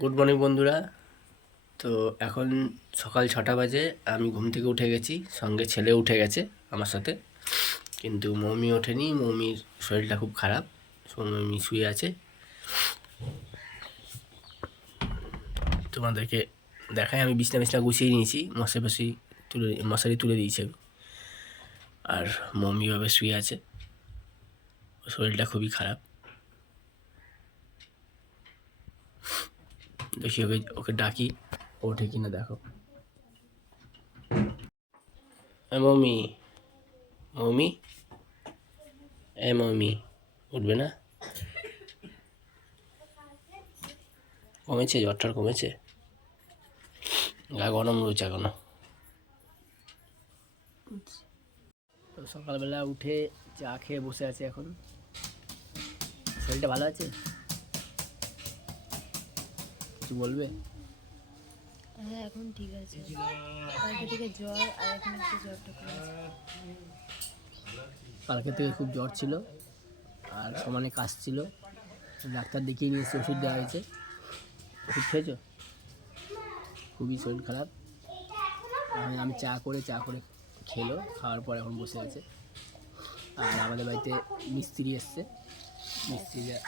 Good morning বন্ধুরা। তো এখন সকাল ছটা বাজে, আমি ঘুম থেকে উঠে গেছি, সঙ্গে ছেলে উঠে গেছে আমার সাথে। কিন্তু মৌমি ওঠেনি, মৌমির শরীরটা খুব খারাপ, মৌমি শুয়ে আছে। তোমাদেরকে দেখাই, আমি বিছনা বিছনা গুছিয়ে নিয়েছি মশাই পাশি তুলে, মশারি তুলে দিয়েছি আর মৌমি শুয়ে আছে। শরীরটা খুবই খারাপ। দেখি ওকে ওকে ডাকি ওঠে কিনা দেখো। এ মমি, মৌমি, এ মমি, উঠবে না? কমেছে জ্বরটার কমেছে? গা গরম রয়েছে এখনও। তো সকালবেলা উঠে চা খেয়ে বসে আছে এখন। শরীরটা ভালো আছে? কিছু বলবে? হ্যাঁ এখন ঠিক আছে। কালকে থেকে জ্বর আর এখন একটু জ্বরটা কমেছে কালকে থেকে খুব জ্বর ছিল আর সমানে কাজ ছিল। ডাক্তার দেখিয়ে নিয়ে এসে ওষুধ দেওয়া হয়েছে। ওষুধ খেয়েছো? খুবই শরীর খারাপ। আমি আমি চা করে চা করে খেলো খাওয়ার পর এখন বসে আছে। আর আমাদের বাড়িতে মিস্ত্রি এসছে। মিস্ত্রিরা।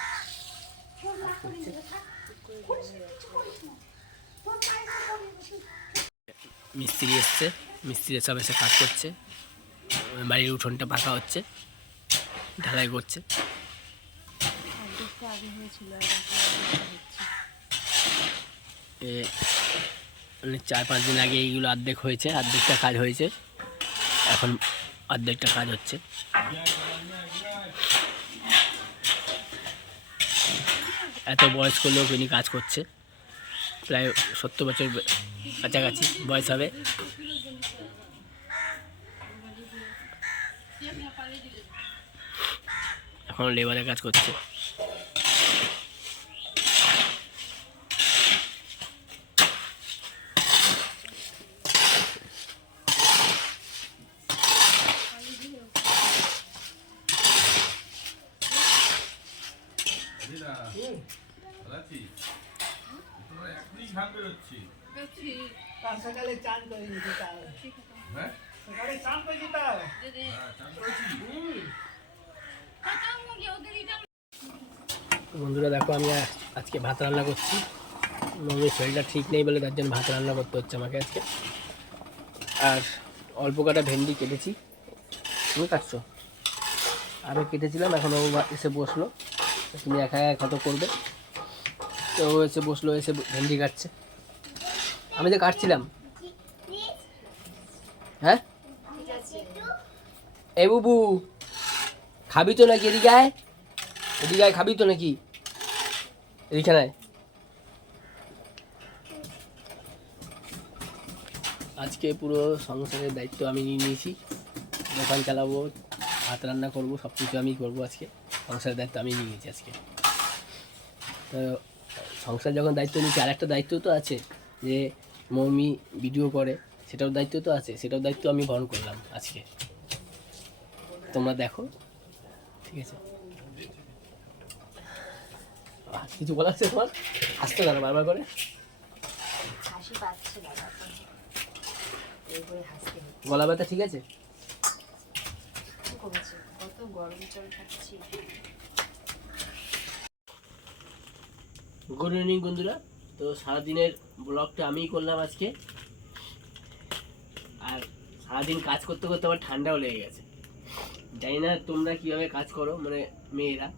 মিস্ত্রি এসছে, মিস্ত্রি সব এসে কাজ করছে। বাড়ির উঠোনটা পাকা হচ্ছে, ঢালাই করছে। মানে চার পাঁচ দিন আগে এইগুলো অর্ধেক হয়েছে, অর্ধেকটা কাজ হয়েছে। এখন অর্ধেকটা কাজ হচ্ছে। এত বয়স্ক লোক ইনি কাজ করছে। প্রায় সত্তর বছর কাছাকাছি বয়স হবে। এখন লেবারে কাজ করছে। সকালে চান করে নিতে তাও সকালে চান করে দিতে তো বন্ধুরা দেখো আমি আজকে ভাত রান্না করছি। মমির শরীরটা ঠিক নেই বলে তার জন্য ভাত রান্না করতে হচ্ছে আমাকে আজকে। আর অল্প কাটা ভেন্ডি কেটেছি। তুমি কাটছো? আরও কেটেছিলাম এখন ও এসে বসল। তুমি একা একা কত করবে। তো ও এসে বসল, এসে ভেন্ডি কাটছে। আমি যে কাটছিলাম। হ্যাঁ? এ বুবু, খাবি তো নাকি এদিকে আয়? এদিকে আয়, খাবি তো নাকি? এদিকে আজকে পুরো সংসারের দায়িত্ব আমি নিয়ে নিয়েছি। দোকান চালাবো, ভাত রান্না করব সব কিছু আমি করব আজকে। সংসারের দায়িত্ব আমি নিয়ে নিয়েছি আজকে। তো সংসার যখন দায়িত্ব নিচ্ছি আরেকটা দায়িত্ব তো আছে যে, মৌমি ভিডিও করে, সেটাও দায়িত্ব তো আছে, সেটাও দায়িত্ব আমি বহন করলাম আজকে। তোমরা দেখো, ঠিক আছে? কিছু বলার আছে তোমার? আসতে না বারবার করে। গলা ব্যথা ঠিক আছে? কত গরম জল খাচ্ছি। গুড ইভিনিং বন্ধুরা। তো সারাদিনের ব্লগটা আমিই করলাম আজকে। আর সারাদিন কাজ করতে করতে আমার ঠান্ডাও লেগে গেছে। জানি না তোমরা কীভাবে কাজ করো মানে মেয়েরা।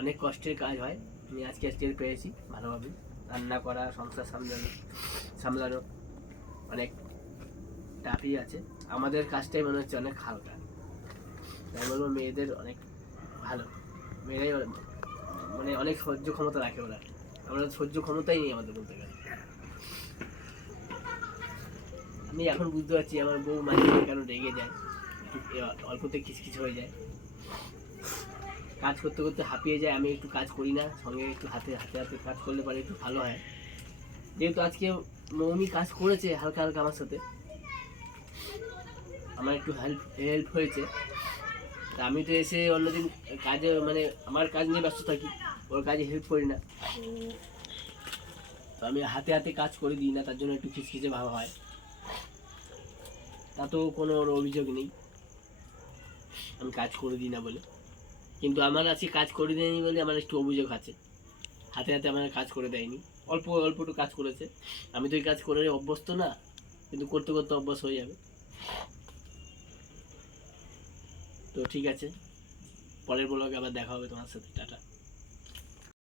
অনেক কষ্টের কাজ হয়। আমি আজকে টের পেয়েছি ভালোভাবে। রান্না করা, সংসার সামলানো সামলানো অনেক টাফই আছে। আমাদের কাজটাই মনে হচ্ছে অনেক হালকা। তাই বলব মেয়েদের অনেক ভালো। মেয়েরাই মানে অনেক সহ্য ক্ষমতা রাখে ওরা। আমরা সহ্য ক্ষমতাই নেই আমাদের বলতে গেলে। আমি এখন বুঝতে পারছি আমার বউ মাঝে কেন রেগে যায়। অল্পতে খিচখিচ হয়ে যায়। কাজ করতে করতে হাঁপিয়ে যায়। আমি একটু কাজ করি না। সঙ্গে একটু হাতে হাতে হাতে কাজ করলে পারে একটু ভালো হয়। যেহেতু আজকে মৌমি কাজ করেছে হালকা হালকা আমার সাথে। আমার একটু হেল্প হেল্প হয়েছে। তা আমি তো এসে অন্যদিন কাজে মানে আমার কাজ নিয়ে ব্যস্ত থাকি, ওর কাজে হেল্প করি না। তো আমি হাতে হাতে কাজ করে দিই না, তার জন্য একটু খিচখিচে ভাব হয়। তাতেও কোনো ওর অভিযোগ নেই। আমি কাজ করে দিই না বলে। কিন্তু আমার আজকে কাজ করে দেয়নি বলে আমার একটু অভিযোগ আছে। হাতে হাতে আমার কাজ করে দেয়নি। অল্প অল্প একটু কাজ করেছে। আমি তো এই কাজ করে অভ্যস্ত না, কিন্তু করতে করতে অভ্যাস হয়ে যাবে। তো ঠিক আছে পরের ব্লগে আবার দেখা হবে তোমার সাথে টাটা।